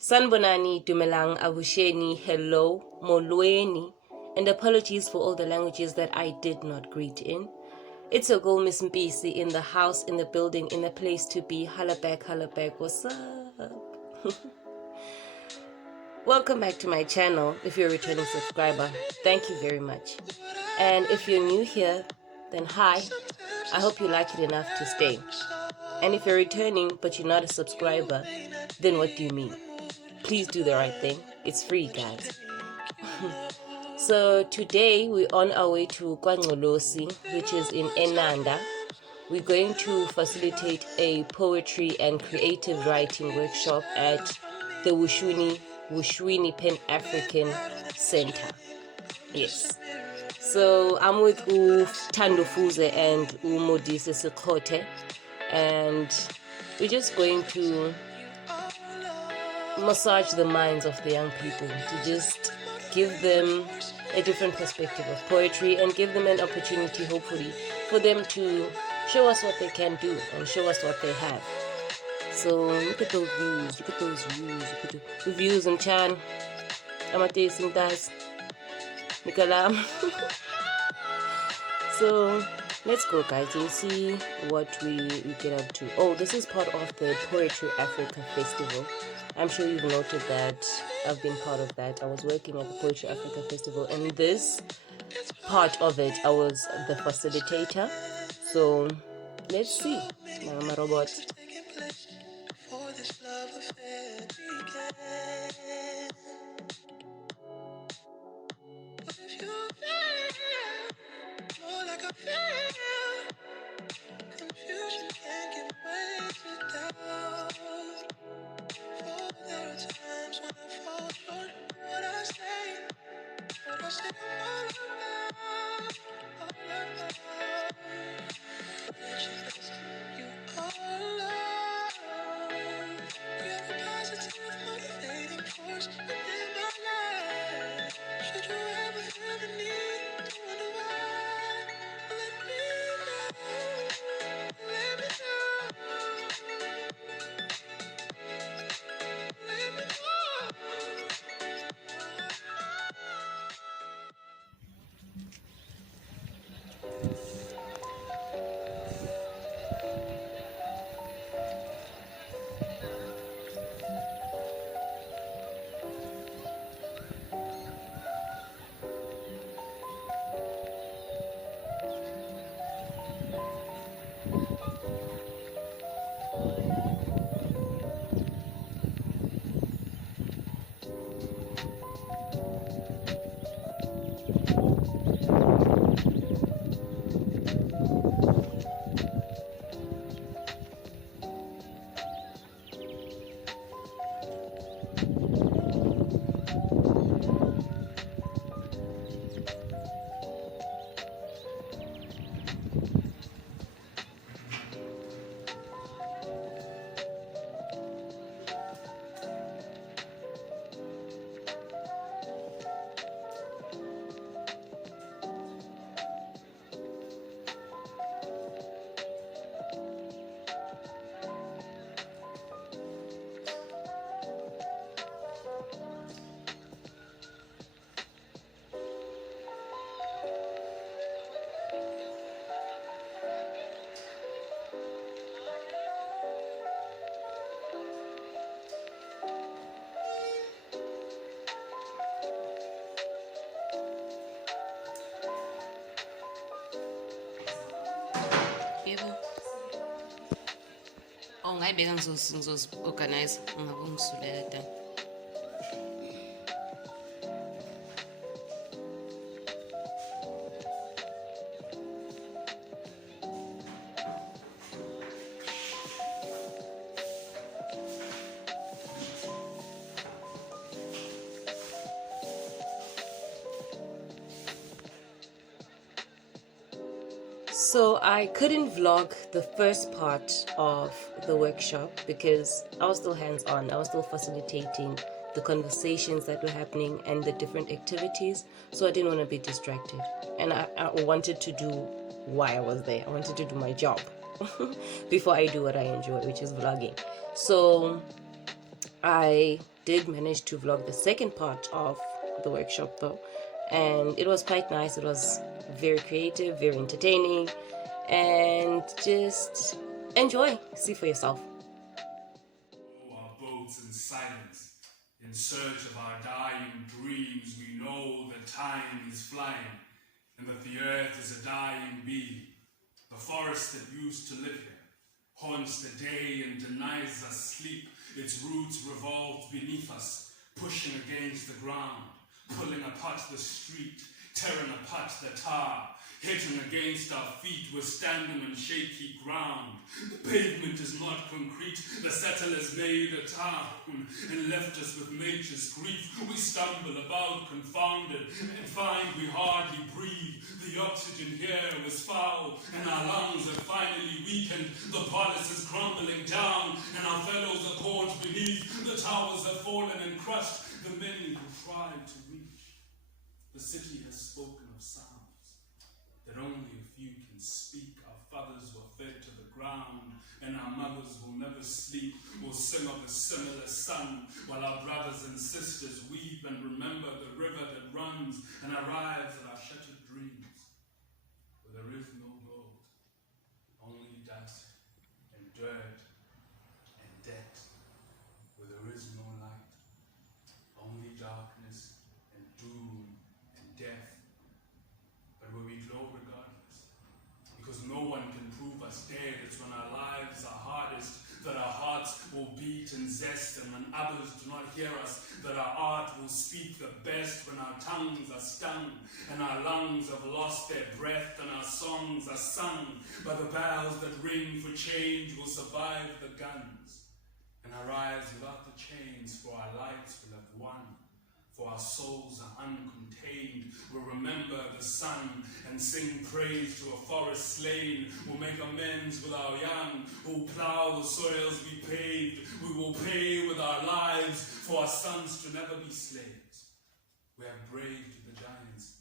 Sanbonani, Dumelang, Abusheni, hello, Molweni, and apologies for all the languages that I did not greet in. It's your girl, Miss Mpisi, in the house, in the building, in the place to be. Holla back, what's up? Welcome back to my channel. If you're a returning subscriber, thank you very much. And if you're new here, then hi. I hope you like it enough to stay. And if you're returning but you're not a subscriber, then what do you mean? Please do the right thing. It's free, guys. So today we're on our way to Kwangolosi, which is in Enanda. We're going to facilitate a poetry and creative writing workshop at the Wushwini Pan-African Center. Yes. So I'm with Tando Fuze and Modise Sekote, and we're just going to massage the minds of the young people, to just give them a different perspective of poetry and give them an opportunity, hopefully, for them to show us what they can do and show us what they have. So look at those views, look at those views, look at the views in Chan, Amate Sintas, Nikalam. So let's go, guys. You'll see what we get up to. Oh, this is part of the Poetry Africa Festival. I'm sure you've noted that I've been part of that. I was working at the Poetry Africa Festival, and this part of it, I was the facilitator. So let's see. Now I'm a robot. Oh, ngayibeka ngizozi-organize ungabe ungisuleta. So I couldn't vlog the first part of the workshop because I was still hands-on. I was still facilitating the conversations that were happening and the different activities. So I didn't want to be distracted. And I wanted to do why I was there. I wanted to do my job before I do what I enjoy, which is vlogging. So I did manage to vlog the second part of the workshop though, and it was quite nice. It was very creative, very entertaining, and just enjoy, see for yourself. Our boats in silence, in search of our dying dreams, we know that time is flying, and that the earth is a dying bee. The forest that used to live here haunts the day and denies us sleep. Its roots revolved beneath us, pushing against the ground, pulling apart the street, tearing apart the tar. Hitting against our feet, we're standing on shaky ground. The pavement is not concrete, the settlers made a town and left us with nature's grief. We stumble about confounded and find we hardly breathe. The oxygen here was foul and our lungs have finally weakened. The polis is crumbling down and our fellows are caught beneath. The towers have fallen and crushed the many who tried to reach. The city has spoken of sounds that only a few can speak. Our fathers were fed to the ground, and our mothers will never sleep. We'll sing of a similar sun, while our brothers and sisters weep and remember the river that runs and arrives at our shattered dreams. Where there is no gold, only dust and dirt and debt. Where there is no light, only darkness and doom and death. But where we glow regardless, because no one can prove us dead. It's when our lives are hardest that our hearts will beat and zest, and when others do not hear us, that our art will speak the best. When our tongues are stung and our lungs have lost their breath, and our songs are sung by the bells that ring for change, will survive the guns and arise without the chains, for our lights will have won. For our souls are uncontained. We'll remember the sun and sing praise to a forest slain. We'll make amends with our young who'll plow the soils we paved. We will pay with our lives for our sons to never be slaves. We have braved the giants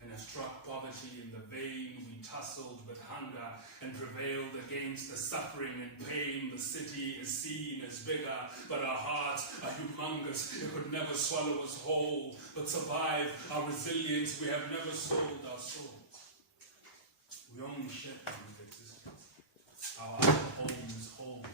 and have struck poverty in the vein. We tussled with hunger and prevailed against the suffering and pain. The city is seen as bigger, but our hearts are humongous. It could never swallow us whole, but survive our resilience. We have never sold our souls. We only shed them with existence. Our home is whole.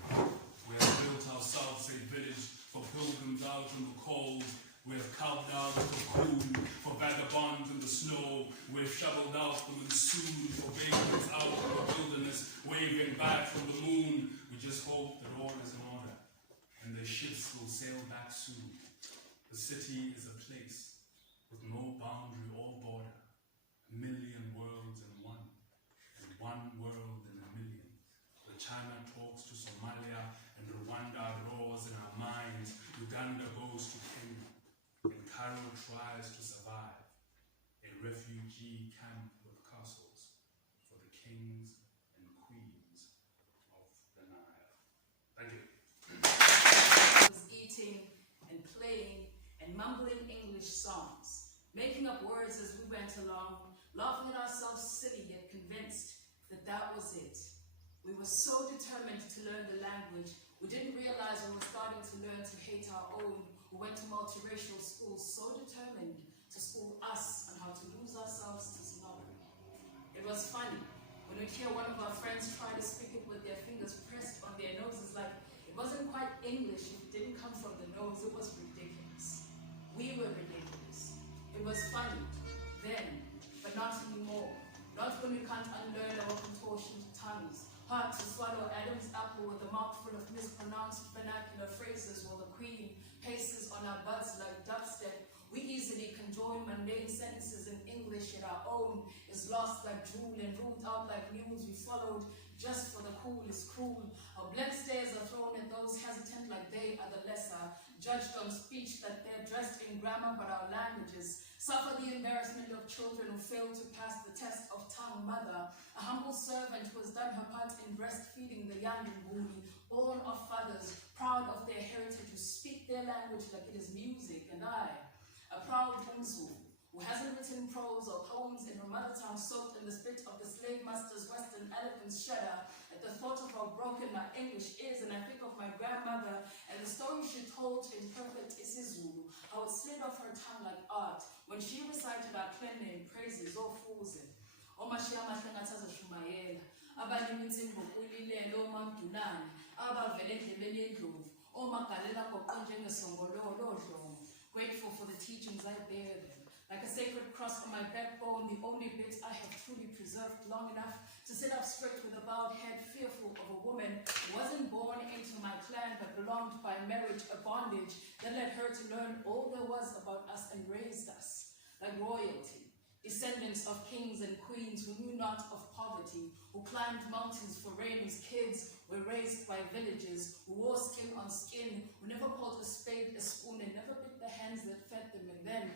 We have built ourselves a village for pilgrims out in the cold. We have carved out a cocoon for vagabonds in the snow. We have shoveled out the monsoon for vagrants out in the wilderness, waving back from the moon. We just hope that all is in order, and the ships will sail back soon. The city is a place with no boundary or border, a million worlds in one, and one world in a million. The China talks to Somalia, and Rwanda roars in our minds. Uganda goes to Kenya, and Cairo tries to survive. A refugee camp with castles for the kings and queens of the Nile. Thank you. Was eating and playing and mumbling English songs, making up words as we went along, laughing at ourselves silly yet convinced that that was it. We were so determined to learn the language, we didn't realize we were starting to learn to hate our own. We went to multiracial schools, so determined to school us on how to lose ourselves to snobbery. It was funny when we'd hear one of our friends try to speak it with their fingers pressed on their noses, like it wasn't quite English if it didn't come from the nose. It was ridiculous. We were ridiculous. It was funny then, but not anymore. Not when we can't unlearn our contortioned tongues. Hard to swallow Adam's apple with a mouthful of mispronounced vernacular phrases, while the queen paces on our butts like dubstep. We easily conjoin mundane sentences in English, yet our own is lost like drool and ruled out like mules we followed just for the cool is cruel. Our blank stares are thrown at those hesitant like they are the lesser, judged on speech that they're dressed in grammar, but our languages suffer the embarrassment of children who fail to pass the test of tongue mother, a humble servant who has done her part in breastfeeding the young and woolly, born of fathers, proud of their heritage, who speak their language like it is music, and I, a proud Umzu, who hasn't written written prose or poems in her mother tongue soaked in the spit of the slave master's western eloquence shudder at the thought of how broken my English is, and I think of my grandmother and the story she told in perfect isiZulu, how it slid off her tongue like art when she recited our clan name praises or fuze. Omashiya mahlangathi azoshumayela, abaninzi ngokulilele omamdunane, abavele endlebeni yendlovu, omagalela goqo njengesongololo odlomo. Grateful for the teachings I bear them. Like a sacred cross on my backbone, the only bit I have truly preserved long enough to sit up straight with a bowed head, fearful of a woman who wasn't born into my clan but belonged by marriage, a bondage that led her to learn all there was about us and raised us like royalty. Descendants of kings and queens who knew not of poverty, who climbed mountains for rain, whose kids were raised by villages, who wore skin on skin, who never called a spade a spoon and never picked the hands that fed them. And then,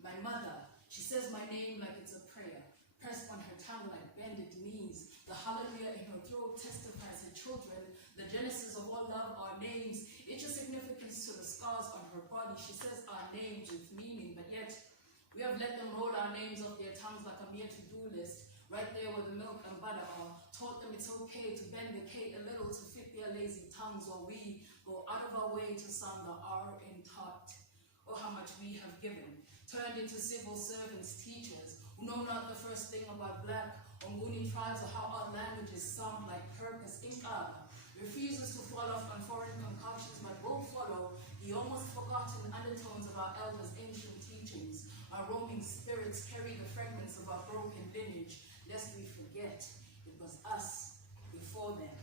my mother, she says my name like it's a prayer, pressed on her tongue like bended knees. The hallelujah in her throat testifies her children, the genesis of all love, our names, each a significance to the scars on her body. She says our names with meaning, but yet we have let them roll our names off their tongues like a mere to-do list, right there where the milk and butter are. Taught them it's okay to bend the K a little to fit their lazy tongues, while we go out of our way to sound the R in taught. Oh, how much we have given. Turned into civil servants, teachers, who know not the first thing about black or Nguni tribes or how our languages sound like purpose. Inka refuses to fall off on foreign concoctions, but will follow the almost forgotten undertones of our elders' ancient teachings. Our roaming spirits carry the fragments of our broken lineage, lest we forget it was us before them.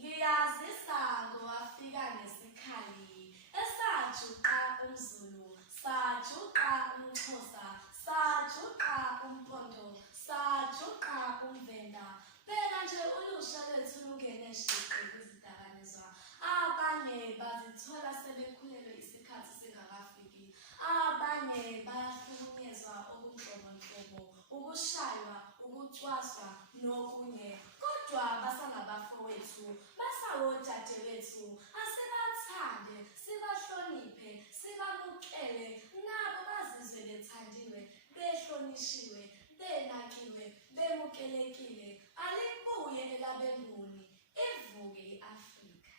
Ngiyazisa ngowafika nesikhali esajuqa umZulu, sajuqa umXhosa, sajuqa umpondo, sajuqa umVenda. Phela nje ulusha lwethu lungene shiqi kwizidakamizwa. Abanye bazithola sebekhulelwe isikhathi singakafiki. Abanye bayahlukunyezwa okunhlobonhlobo, ukushaywa, ukucwaswa nokunye. Kodwa basangabafowethu, basawodadewethu, asibathande, sibahloniphe, sibamukele, nabo bazizwe bethandiwe, behlonishwe, benakiwe, bemukelekile. Alibuye elabenguni, ivuke iAfrika.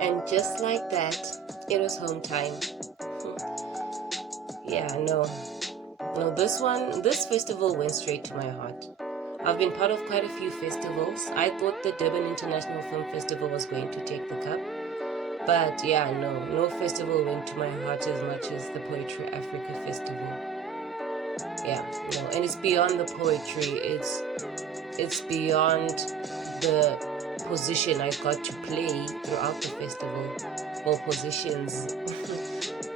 And just like that, it was home time. Yeah, I know. No, this festival went straight to my heart. I've been part of quite a few festivals. I thought the Durban International Film Festival was going to take the cup. But yeah, no festival went to my heart as much as the Poetry Africa Festival. Yeah, no, and it's beyond the poetry. It's beyond the position I got to play throughout the festival, or positions.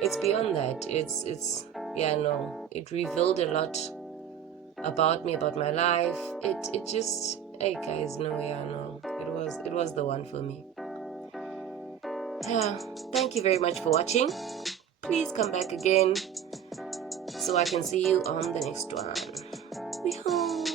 It's beyond that. It revealed a lot about me, about my life. It just, hey guys, it was the one for me. Yeah, thank you very much for watching. Please come back again so I can see you on the next one. We hope.